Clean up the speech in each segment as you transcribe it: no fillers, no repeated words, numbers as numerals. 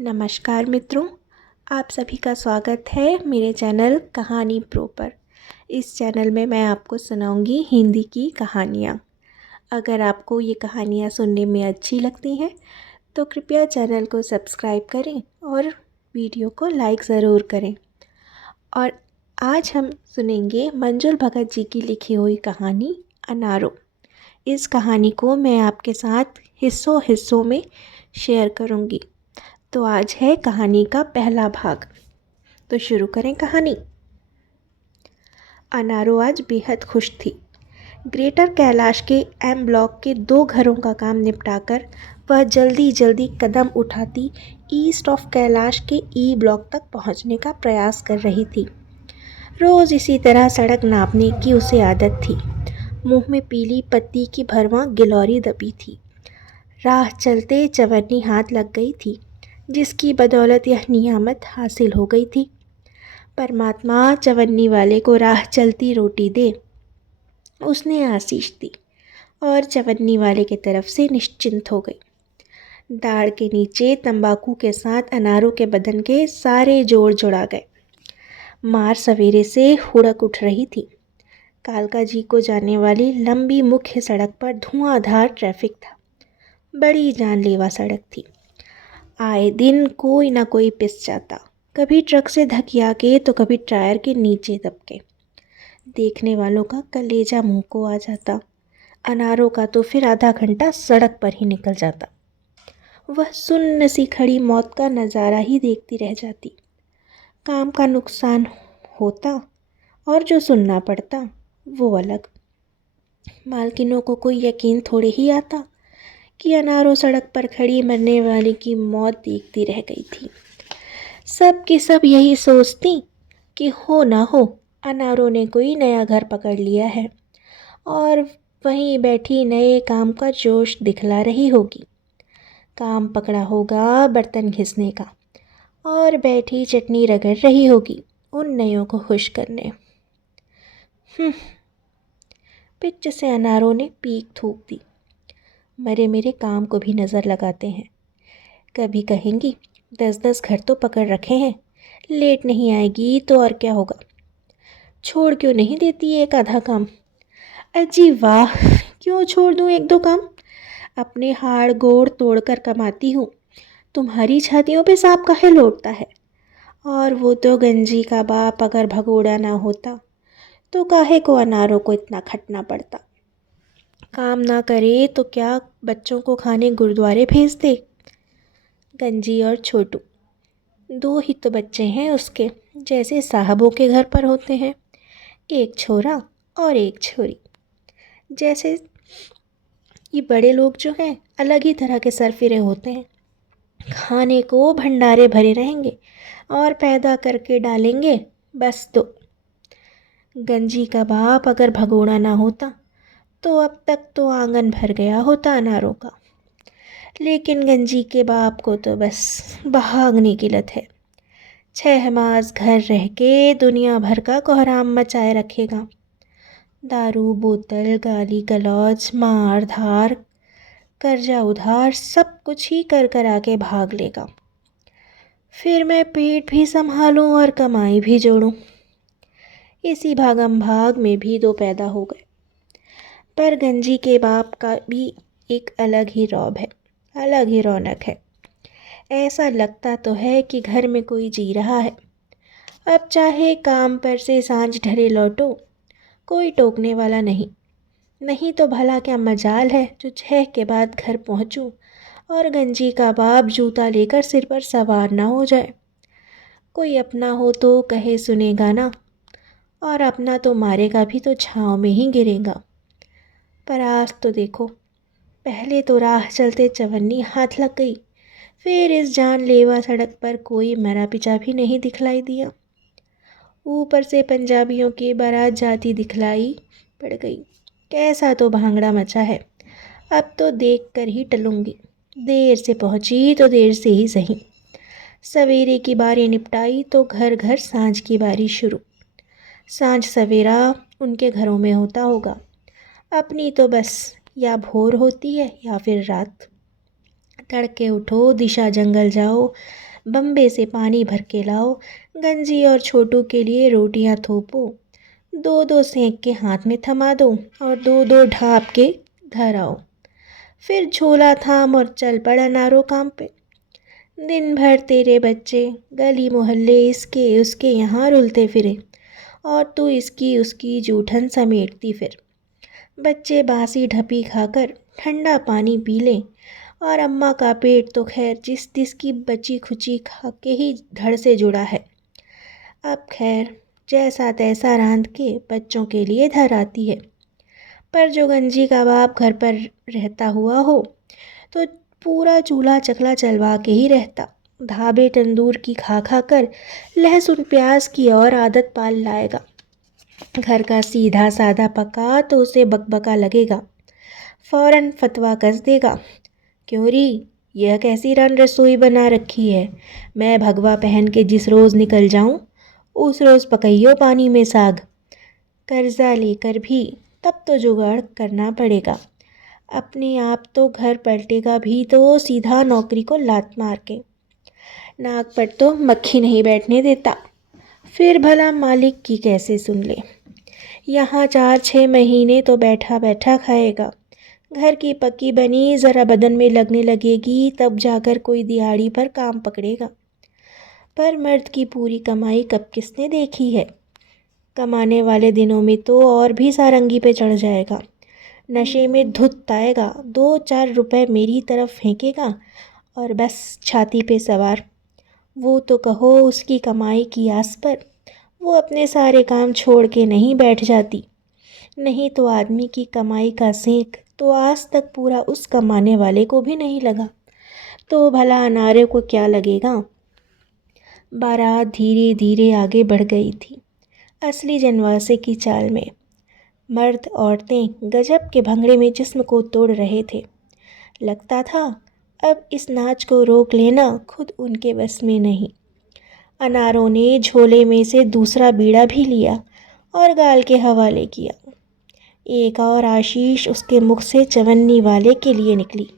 नमस्कार मित्रों, आप सभी का स्वागत है मेरे चैनल कहानी प्रो पर। इस चैनल में मैं आपको सुनाऊंगी हिंदी की कहानियाँ। अगर आपको ये कहानियाँ सुनने में अच्छी लगती हैं तो कृपया चैनल को सब्सक्राइब करें और वीडियो को लाइक ज़रूर करें। और आज हम सुनेंगे मंजुल भगत जी की लिखी हुई कहानी अनारो। इस कहानी को मैं आपके साथ हिस्सों हिस्सों में शेयर करूँगी। तो आज है कहानी का पहला भाग। तो शुरू करें कहानी। अनारो आज बेहद खुश थी। ग्रेटर कैलाश के एम ब्लॉक के 2 घरों का काम निपटाकर वह जल्दी जल्दी कदम उठाती ईस्ट ऑफ कैलाश के ई ब्लॉक तक पहुंचने का प्रयास कर रही थी। रोज़ इसी तरह सड़क नापने की उसे आदत थी। मुंह में पीली पत्ती की भरवां गिलौरी दबी थी। राह चलते चवन्नी हाथ लग गई थी, जिसकी बदौलत यह नियामत हासिल हो गई थी। परमात्मा चवन्नी वाले को राह चलती रोटी दे, उसने आशीष दी और चवन्नी वाले की तरफ से निश्चिंत हो गई। दाढ़ के नीचे तंबाकू के साथ अनारों के बदन के सारे जोड़ जुड़ा गए। मार सवेरे से हुड़क उठ रही थी। कालका जी को जाने वाली लंबी मुख्य सड़क पर धुआंधार ट्रैफिक था। बड़ी जानलेवा सड़क थी। आए दिन कोई ना कोई पिस जाता, कभी ट्रक से धकिया के तो कभी टायर के नीचे दबके। देखने वालों का कलेजा मुंह को आ जाता। अनारों का तो फिर आधा घंटा सड़क पर ही निकल जाता। वह सुन्न सी खड़ी मौत का नज़ारा ही देखती रह जाती। काम का नुकसान होता और जो सुनना पड़ता वो अलग। मालकिनों को कोई यकीन थोड़े ही आता कि अनारों सड़क पर खड़ी मरने वाली की मौत देखती रह गई थी। सब की सब यही सोचती कि हो ना हो अनारों ने कोई नया घर पकड़ लिया है और वहीं बैठी नए काम का जोश दिखला रही होगी। काम पकड़ा होगा बर्तन घिसने का और बैठी चटनी रगड़ रही होगी उन नयों को खुश करने। पिच से अनारों ने पीक थूक दी। मरे मेरे काम को भी नज़र लगाते हैं। कभी कहेंगी 10-10 घर तो पकड़ रखे हैं, लेट नहीं आएगी तो और क्या होगा। छोड़ क्यों नहीं देती एक आधा काम। अजी वाह, क्यों छोड़ दूँ 1-2 काम। अपने हाड़ गोड़ तोड़कर कमाती हूँ, तुम्हारी छातियों पे सांप काहे लौटता है। और वो तो गंजी का बाप अगर भगोड़ा ना होता तो काहे को अनारों को इतना खटना पड़ता। काम ना करे तो क्या बच्चों को खाने गुरुद्वारे भेज दे। गंजी और छोटू 2 ही तो बच्चे हैं उसके, जैसे साहबों के घर पर होते हैं, एक छोरा और एक छोरी। जैसे ये बड़े लोग जो हैं अलग ही तरह के सरफिरे होते हैं। खाने को भंडारे भरे रहेंगे और पैदा करके डालेंगे बस। तो गंजी का बाप अगर भगोड़ा ना होता तो अब तक तो आंगन भर गया होता अनारों का। लेकिन गंजी के बाप को तो बस भागने की लत है। 6 मास घर रह के दुनिया भर का कोहराम मचाए रखेगा। दारू बोतल गाली गलौज मार धार कर्जा उधार सब कुछ ही कर कर आके भाग लेगा। फिर मैं पेट भी संभालूं और कमाई भी जोड़ूं। इसी भागम भाग में भी 2 पैदा हो गए। पर गंजी के बाप का भी एक अलग ही रौब है, अलग ही रौनक है। ऐसा लगता तो है कि घर में कोई जी रहा है। अब चाहे काम पर से सांझ ढले लौटो, कोई टोकने वाला नहीं। नहीं तो भला क्या मजाल है जो 6 के बाद घर पहुंचूं और गंजी का बाप जूता लेकर सिर पर सवार ना हो जाए। कोई अपना हो तो कहे सुनेगा ना, और अपना तो मारेगा भी तो छाँव में ही गिरेगा। पर आज तो देखो, पहले तो राह चलते चवन्नी हाथ लग गई, फिर इस जानलेवा सड़क पर कोई मरा पिचा भी नहीं दिखलाई दिया। ऊपर से पंजाबियों की बारात जाती दिखलाई पड़ गई। कैसा तो भांगड़ा मचा है। अब तो देख कर ही टलूंगी। देर से पहुंची तो देर से ही सही। सवेरे की बारी निपटाई तो घर घर सांझ की बारी शुरू। सांझ सवेरा उनके घरों में होता होगा, अपनी तो बस या भोर होती है या फिर रात। तड़के उठो, दिशा जंगल जाओ, बम्बे से पानी भर के लाओ, गंजी और छोटू के लिए रोटियां थोपो, दो दो सेंक के हाथ में थमा दो और दो दो ढाप के घर आओ। फिर झोला थाम और चल पड़ा नारो काम पे। दिन भर तेरे बच्चे गली मोहल्ले इसके उसके यहाँ रुलते फिरे और तू इसकी उसकी जूठन समेटती फिर। बच्चे बासी ढपी खाकर ठंडा पानी पी लें और अम्मा का पेट तो खैर जिस तिस की बची खुची खा के ही धड़ से जुड़ा है। अब खैर जैसा तैसा रांध के बच्चों के लिए धर आती है। पर जो गंजी का बाप घर पर रहता हुआ हो तो पूरा चूल्हा चकला चलवा के ही रहता। ढाबे तंदूर की खा खा कर लहसुन प्याज की और आदत पाल लाएगा। घर का सीधा सादा पका तो उसे बकबका लगेगा, फौरन फतवा कस देगा, क्यों री यह कैसी रन रसोई बना रखी है। मैं भगवा पहन के जिस रोज़ निकल जाऊं उस रोज़ पकइयो पानी में साग। कर्जा लेकर भी तब तो जुगाड़ करना पड़ेगा। अपने आप तो घर पलटेगा भी तो सीधा नौकरी को लात मार के। नाक पर तो मक्खी नहीं बैठने देता। फिर भला मालिक की कैसे सुन ले। यहाँ 4-6 महीने तो बैठा बैठा खाएगा। घर की पक्की बनी ज़रा बदन में लगने लगेगी तब जाकर कोई दिहाड़ी पर काम पकड़ेगा। पर मर्द की पूरी कमाई कब किसने देखी है। कमाने वाले दिनों में तो और भी सारंगी पे चढ़ जाएगा। नशे में धुत आएगा, 2-4 रुपए मेरी तरफ फेंकेगा और बस छाती पे सवार। वो तो कहो उसकी कमाई की आस पर वो अपने सारे काम छोड़ के नहीं बैठ जाती। नहीं तो आदमी की कमाई का सेंक तो आज तक पूरा उस कमाने वाले को भी नहीं लगा, तो भला अनारे को क्या लगेगा। बारात धीरे धीरे आगे बढ़ गई थी असली जनवासे की चाल में। मर्द औरतें गजब के भंगड़े में जिस्म को तोड़ रहे थे। लगता था अब इस नाच को रोक लेना खुद उनके बस में नहीं। अनारों ने झोले में से दूसरा बीड़ा भी लिया और गाल के हवाले किया। एक और आशीष उसके मुख से चवन्नी वाले के लिए निकली।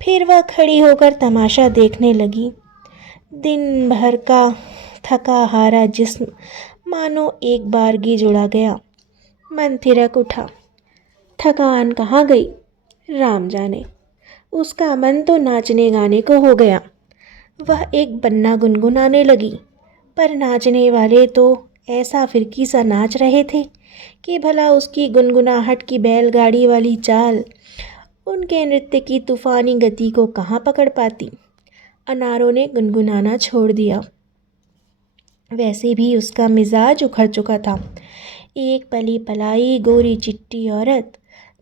फिर वह खड़ी होकर तमाशा देखने लगी। दिन भर का थका हारा जिस्म मानो एक बारगी जुड़ा गया। मन थिरक उठा। थकान कहाँ गई राम जाने। उसका मन तो नाचने गाने को हो गया। वह एक बन्ना गुनगुनाने लगी, पर नाचने वाले तो ऐसा फिरकी सा नाच रहे थे कि भला उसकी गुनगुनाहट की बैलगाड़ी वाली चाल उनके नृत्य की तूफानी गति को कहाँ पकड़ पाती। अनारों ने गुनगुनाना छोड़ दिया। वैसे भी उसका मिजाज उखड़ चुका था। एक पली पलाई गोरी चिट्टी औरत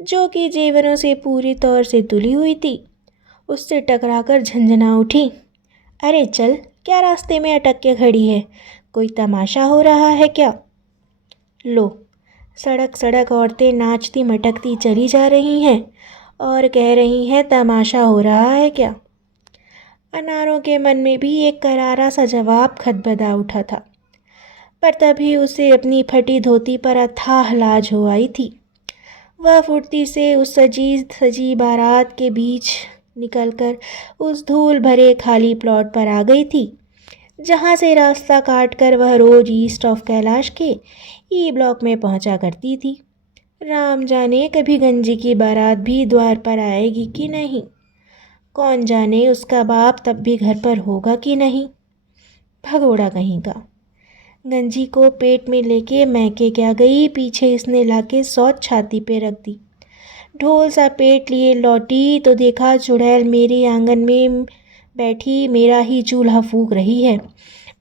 जो कि जेवरों से पूरी तौर से तुली हुई थी, उससे टकराकर झंझना उठी। अरे चल, क्या रास्ते में अटक के खड़ी है, कोई तमाशा हो रहा है क्या। लो, सड़क सड़क औरतें नाचती मटकती चली जा रही हैं और कह रही हैं तमाशा हो रहा है क्या। अनारों के मन में भी एक करारा सा जवाब खदबदा उठा था, पर तभी उसे अपनी फटी धोती पर अथाह लाज हो आई थी। वह फुर्ती से उस सजी सजी बारात के बीच निकलकर उस धूल भरे खाली प्लॉट पर आ गई थी, जहाँ से रास्ता काटकर वह रोज ईस्ट ऑफ कैलाश के ई ब्लॉक में पहुँचा करती थी। राम जाने कभी गंजी की बारात भी द्वार पर आएगी कि नहीं। कौन जाने उसका बाप तब भी घर पर होगा कि नहीं। भगोड़ा कहीं का। गंजी को पेट में लेके मैके क्या गई, पीछे इसने लाके सौत छाती पे रख दी। ढोल सा पेट लिए लौटी तो देखा चुड़ैल मेरे आंगन में बैठी मेरा ही चूल्हा फूंक रही है।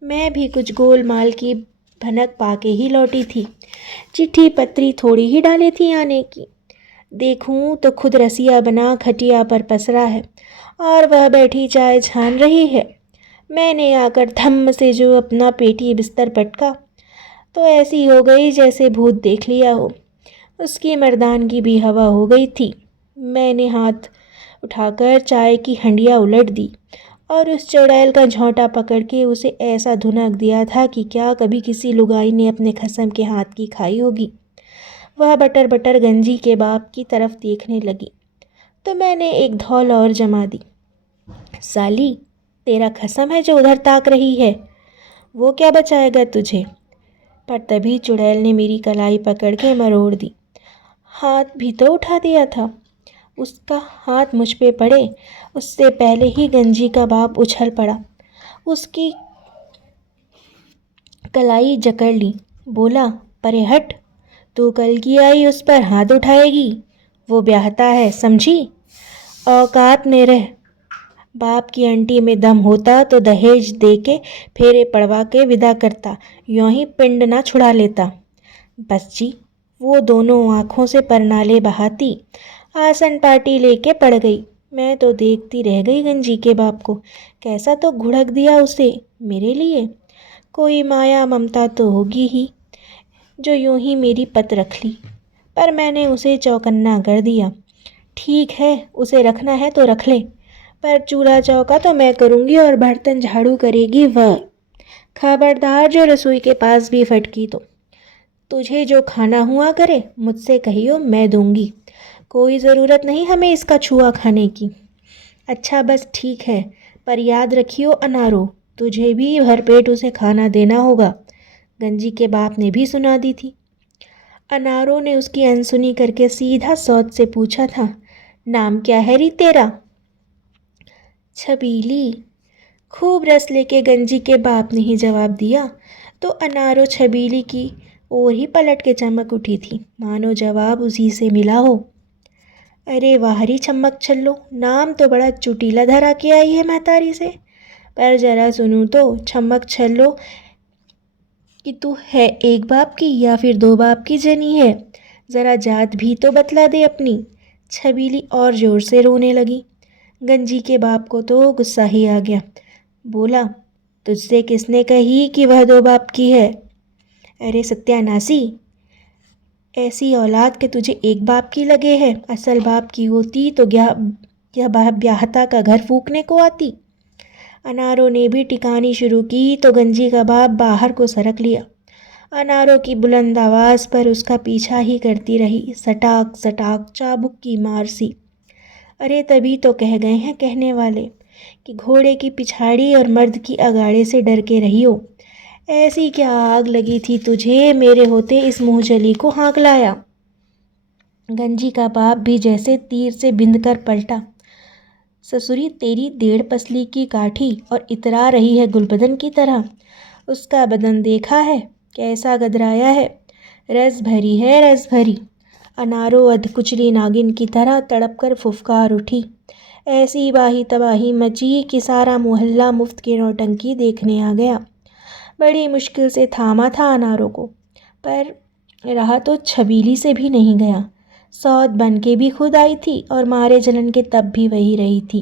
मैं भी कुछ गोल माल की भनक पाके ही लौटी थी। चिट्ठी पत्री थोड़ी ही डाले थी आने की। देखूं तो खुद रसिया बना खटिया पर पसरा है और वह बैठी चाय छान रही है। मैंने आकर धम्म से जो अपना पेटी बिस्तर पटका तो ऐसी हो गई जैसे भूत देख लिया हो। उसकी मर्दानगी भी हवा हो गई थी। मैंने हाथ उठाकर चाय की हंडिया उलट दी और उस चुड़ैल का झोंटा पकड़ के उसे ऐसा धुनक दिया था कि क्या कभी किसी लुगाई ने अपने खसम के हाथ की खाई होगी। वह बटर बटर गंजी के बाप की तरफ देखने लगी तो मैंने एक धौल और जमा दी। साली, तेरा कसम है जो उधर ताक रही है, वो क्या बचाएगा तुझे। पर तभी चुड़ैल ने मेरी कलाई पकड़ के मरोड़ दी। हाथ भी तो उठा दिया था। उसका हाथ मुझ पे पड़े उससे पहले ही गंजी का बाप उछल पड़ा, उसकी कलाई जकड़ ली। बोला, परे हट, तू कल की आई उस पर हाथ उठाएगी, वो ब्याहता है, समझी। औकात में रह। बाप की अंटी में दम होता तो दहेज दे के फेरे पड़वा के विदा करता, यूं ही पिंड ना छुड़ा लेता। बस जी, वो दोनों आंखों से परनाले बहाती आसन पार्टी लेके पड़ गई। मैं तो देखती रह गई गंजी के बाप को, कैसा तो घुड़क दिया उसे मेरे लिए। कोई माया ममता तो होगी ही जो यूं ही मेरी पत रख ली, पर मैंने उसे चौकन्ना कर दिया। ठीक है, उसे रखना है तो रख ले, पर चूल्हा चौका तो मैं करूँगी और बर्तन झाड़ू करेगी वह। खबरदार जो रसोई के पास भी फटकी तो तुझे जो खाना हुआ करे मुझसे कहियो, मैं दूंगी। कोई ज़रूरत नहीं हमें इसका छुआ खाने की। अच्छा बस ठीक है, पर याद रखियो अनारो, तुझे भी भरपेट उसे खाना देना होगा। गंजी के बाप ने भी सुना दी थी। अनारो ने उसकी अनसुनी करके सीधा सौत से पूछा था, नाम क्या है री तेरा। छबीली। खूब रस लेके गंजी के बाप ने ही जवाब दिया तो अनारो छबीली की ओर ही पलट के चमक उठी थी, मानो जवाब उसी से मिला हो। अरे वाहरी चमक छल्लो, नाम तो बड़ा चुटीला धरा के आई है महतारी से। पर जरा सुनूं तो चमक छल्लो कि तू है एक बाप की या फिर दो बाप की जनी है, ज़रा जात भी तो बतला दे अपनी। छबीली और ज़ोर से रोने लगी। गंजी के बाप को तो गुस्सा ही आ गया। बोला, तुझसे किसने कही कि वह दो बाप की है। अरे सत्यानाशी, ऐसी औलाद के तुझे एक बाप की लगे है, असल बाप की होती तो यह ब्याहता का घर फूकने को आती। अनारों ने भी टिकानी शुरू की तो गंजी का बाप बाहर को सरक लिया। अनारों की बुलंद आवाज़ पर उसका पीछा ही करती रही, सटाक सटाक चाबुक की मार सी। अरे तभी तो कह गए हैं कहने वाले कि घोड़े की पिछाड़ी और मर्द की अगाड़े से डर के रहियो। ऐसी क्या आग लगी थी तुझे, मेरे होते इस मुँह जली को हाँक लाया। गंजी का बाप भी जैसे तीर से बिंद कर पलटा। ससुरी तेरी डेढ़ पसली की काठी और इतरा रही है गुलबदन की तरह। उसका बदन देखा है कैसा गदराया है, रस भरी है रस भरी। अनारो अधकुचली नागिन की तरह तड़प कर फुफकार उठी। ऐसी बाही तबाही मची कि सारा मोहल्ला मुफ्त की नौटंकी देखने आ गया। बड़ी मुश्किल से थामा था अनारों को, पर रहा तो छबीली से भी नहीं गया। सौत बन के भी खुद आई थी और मारे जलन के तब भी वही रही थी।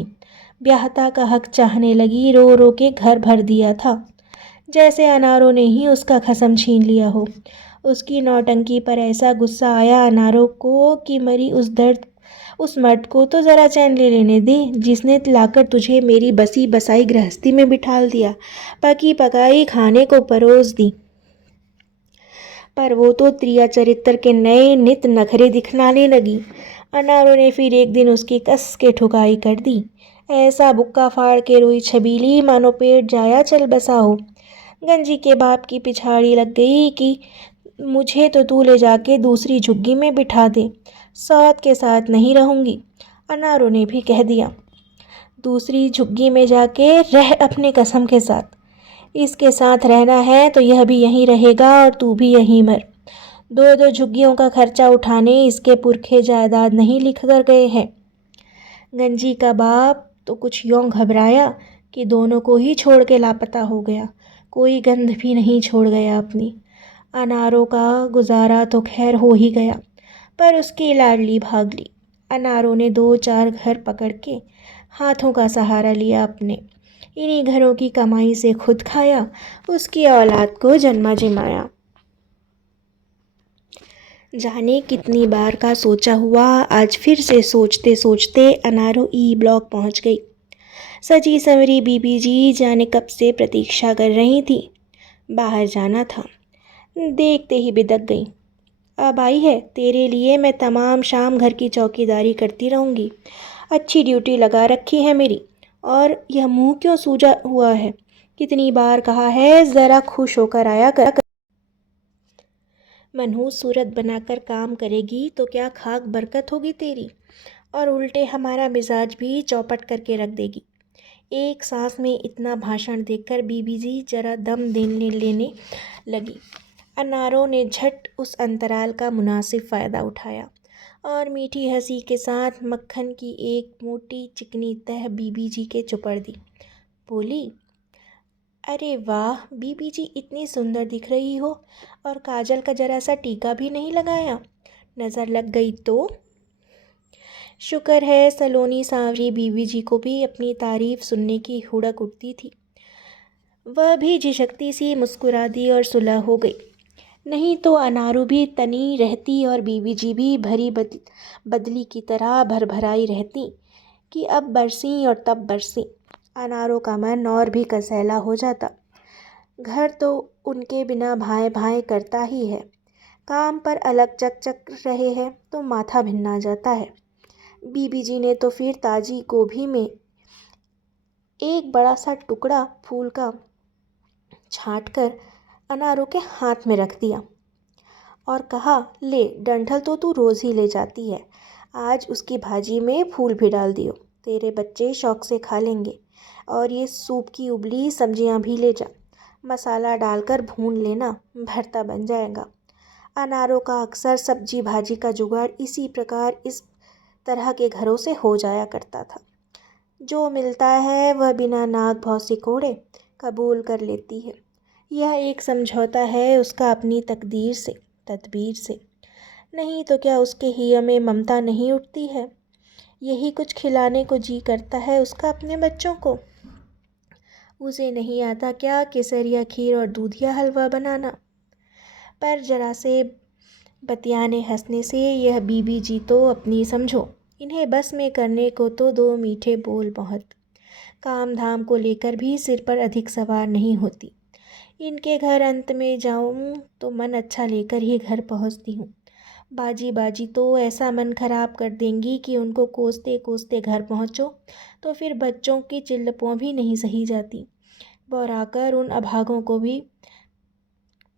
ब्याहता का हक चाहने लगी, रो रो के घर भर दिया था, जैसे अनारों ने ही उसका खसम छीन लिया हो। उसकी नौटंकी पर ऐसा गुस्सा आया अनारों को कि मरी उस मर्द को तो ज़रा चैन ले लेने दे, जिसने लाकर तुझे मेरी बसी बसाई गृहस्थी में बिठाल दिया, पकी पकाई खाने को परोस दी। पर वो तो त्रिया चरित्र के नए नित नखरे दिखलाने लगी। अनारों ने फिर एक दिन उसकी कस के ठुकाई कर दी। ऐसा बुक्का फाड़ के रोई छबीली मानो पेट जाया चल बसा हो। गंजी के बाप की पिछाड़ी लग गई कि मुझे तो तू ले जाके दूसरी झुग्गी में बिठा दे, सौत के साथ नहीं रहूँगी। अनारों ने भी कह दिया, दूसरी झुग्गी में जाके रह अपने कसम के साथ। इसके साथ रहना है तो यह भी यहीं रहेगा और तू भी यहीं मर। दो दो झुग्गियों का खर्चा उठाने इसके पुरखे जायदाद नहीं लिख कर गए हैं। गंजी का बाप तो कुछ यूं घबराया कि दोनों को ही छोड़ के लापता हो गया, कोई गंध भी नहीं छोड़ गया अपनी। अनारों का गुजारा तो खैर हो ही गया, पर उसकी लाडली भाग ली। अनारों ने दो चार घर पकड़ के हाथों का सहारा लिया अपने। इन्हीं घरों की कमाई से खुद खाया, उसकी औलाद को जन्मा जमाया। जाने कितनी बार का सोचा हुआ आज फिर से सोचते सोचते अनारो ई ब्लॉक पहुंच गई। सजी संवरी बीबी जी जाने कब से प्रतीक्षा कर रही थी। बाहर जाना था, देखते ही बिदक गई। अब आई है, तेरे लिए मैं तमाम शाम घर की चौकीदारी करती रहूँगी। अच्छी ड्यूटी लगा रखी है मेरी, और यह मुंह क्यों सूजा हुआ है? कितनी बार कहा है ज़रा खुश होकर आया कर। मनहूस सूरत बनाकर काम करेगी तो क्या खाक बरकत होगी तेरी, और उल्टे हमारा मिजाज भी चौपट करके रख देगी। एक सांस में इतना भाषण देखकर बीबी जी जरा दम लेने लगी। अनारों ने झट उस अंतराल का मुनासिब फ़ायदा उठाया और मीठी हंसी के साथ मक्खन की एक मोटी चिकनी तह बीबी जी के चुपड़ दी। बोली, अरे वाह बीबी जी, इतनी सुंदर दिख रही हो, और काजल का जरा सा टीका भी नहीं लगाया। नज़र लग गई तो? शुक्र है सलोनी सांवरी बीबी जी को भी अपनी तारीफ सुनने की हुड़क उठती थी। वह भी झिझकती सी मुस्कुरा दी और सुलह हो गई। नहीं तो अनारू भी तनी रहती और बीबी जी भी भरी बदली की तरह भरभराई रहती कि अब बरसी और तब बरसी। अनारों का मन और भी कसैला हो जाता। घर तो उनके बिना भाए भाए करता ही है, काम पर अलग चक रहे हैं तो माथा भिन्ना जाता है। बीबी जी ने तो फिर ताजी गोभी में एक बड़ा सा टुकड़ा फूल का छाँट कर अनारों के हाथ में रख दिया और कहा, ले डंठल तो तू रोज़ ही ले जाती है, आज उसकी भाजी में फूल भी डाल दियो, तेरे बच्चे शौक से खा लेंगे। और ये सूप की उबली सब्जियां भी ले जा, मसाला डालकर भून लेना, भरता बन जाएगा। अनारों का अक्सर सब्जी भाजी का जुगाड़ इसी प्रकार इस तरह के घरों से हो जाया करता था। जो मिलता है वह बिना नाक भौं सिकोड़े कबूल कर लेती है। यह एक समझौता है उसका अपनी तदबीर से। नहीं तो क्या उसके हिया में ममता नहीं उठती है? यही कुछ खिलाने को जी करता है उसका अपने बच्चों को। उसे नहीं आता क्या केसरिया खीर और दूधिया हलवा बनाना? पर जरा से बतियाने हंसने से यह बीबी जी तो अपनी समझो, इन्हें बस में करने को तो दो मीठे बोल बहुत। काम धाम को लेकर भी सिर पर अधिक सवार नहीं होती। इनके घर अंत में जाऊं तो मन अच्छा लेकर ही घर पहुंचती हूँ। बाजी तो ऐसा मन खराब कर देंगी कि उनको कोसते कोसते घर पहुँचो तो फिर बच्चों की चिल्लपों भी नहीं सही जाती। बौराकर उन अभागों को भी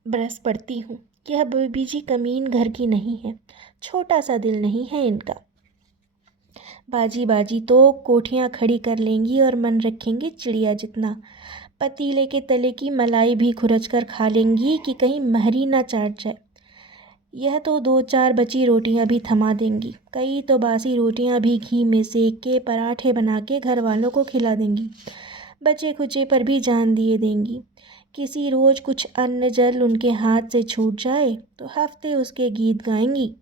बरस पड़ती हूँ। यह बीबी जी कमीन घर की नहीं है, छोटा सा दिल नहीं है इनका। बाजी तो कोठियाँ खड़ी कर लेंगी और मन रखेंगी चिड़िया जितना। पतीले के तले की मलाई भी खुरच कर खा लेंगी कि कहीं महरी ना चाट जाए। यह तो 2-4 बची रोटियां भी थमा देंगी। कई तो बासी रोटियां भी घी में सेक के पराठे बना के घर वालों को खिला देंगी। बचे खुचे पर भी जान दिए देंगी। किसी रोज़ कुछ अन्न जल उनके हाथ से छूट जाए तो हफ्ते उसके गीत गाएंगी,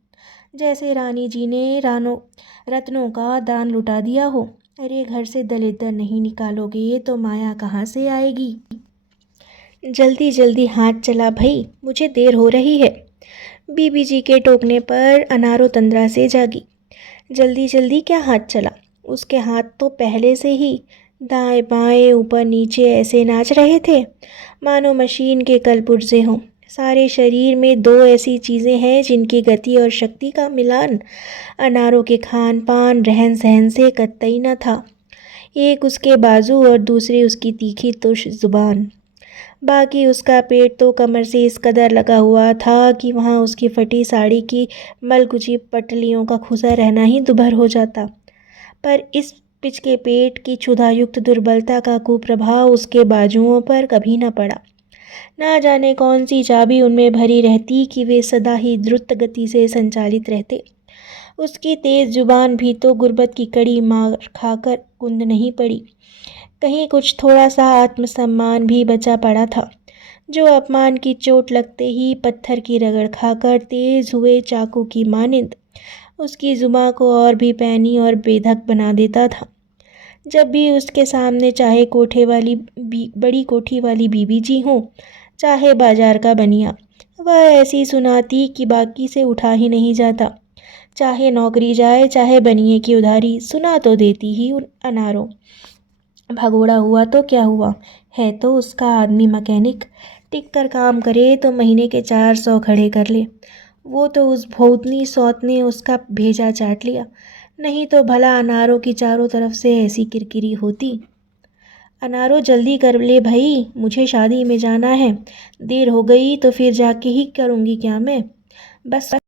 जैसे रानी जी ने रत्नों का दान लुटा दिया हो। अरे घर से दलिद्दर नहीं निकालोगे तो माया कहाँ से आएगी? जल्दी जल्दी हाथ चला भई, मुझे देर हो रही है। बीबी जी के टोकने पर अनारो तंद्रा से जागी। जल्दी जल्दी क्या हाथ चला? उसके हाथ तो पहले से ही दाएं बाएं ऊपर नीचे ऐसे नाच रहे थे मानो मशीन के कल पुर्जे हों। सारे शरीर में दो ऐसी चीज़ें हैं जिनकी गति और शक्ति का मिलान अनारों के खान पान रहन सहन से कतई न था। एक उसके बाजू और दूसरी उसकी तीखी तुर्श जुबान। बाकी उसका पेट तो कमर से इस कदर लगा हुआ था कि वहाँ उसकी फटी साड़ी की मलकुची पटलियों का खुसा रहना ही दुभर हो जाता। पर इस पिच के पेट की क्षुधायुक्त दुर्बलता का कुप्रभाव उसके बाजुओं पर कभी न पड़ा। ना जाने कौन सी चाबी उनमें भरी रहती कि वे सदा ही द्रुत गति से संचालित रहते। उसकी तेज़ जुबान भी तो गुर्बत की कड़ी मार खाकर कुंद नहीं पड़ी। कहीं कुछ थोड़ा सा आत्मसम्मान भी बचा पड़ा था, जो अपमान की चोट लगते ही पत्थर की रगड़ खाकर तेज हुए चाकू की मानिंद उसकी जुबां को और भी पैनी और बेधक बना देता था। जब भी उसके सामने चाहे बड़ी कोठी वाली बीबी जी हो, चाहे बाजार का बनिया, वह ऐसी सुनाती कि बाकी से उठा ही नहीं जाता। चाहे नौकरी जाए चाहे बनिए की उधारी, सुना तो देती ही अनारों। भगोड़ा हुआ तो क्या हुआ, है तो उसका आदमी मैकेनिक, टिक कर काम करे तो महीने के 400 खड़े कर ले। वो तो उस भौतनी सौत ने उसका भेजा चाट लिया। नहीं तो भला अनारों की चारों तरफ से ऐसी किरकिरी होती। अनारो जल्दी कर ले भाई, मुझे शादी में जाना है। देर हो गई तो फिर जाके ही करूँगी क्या मैं। बस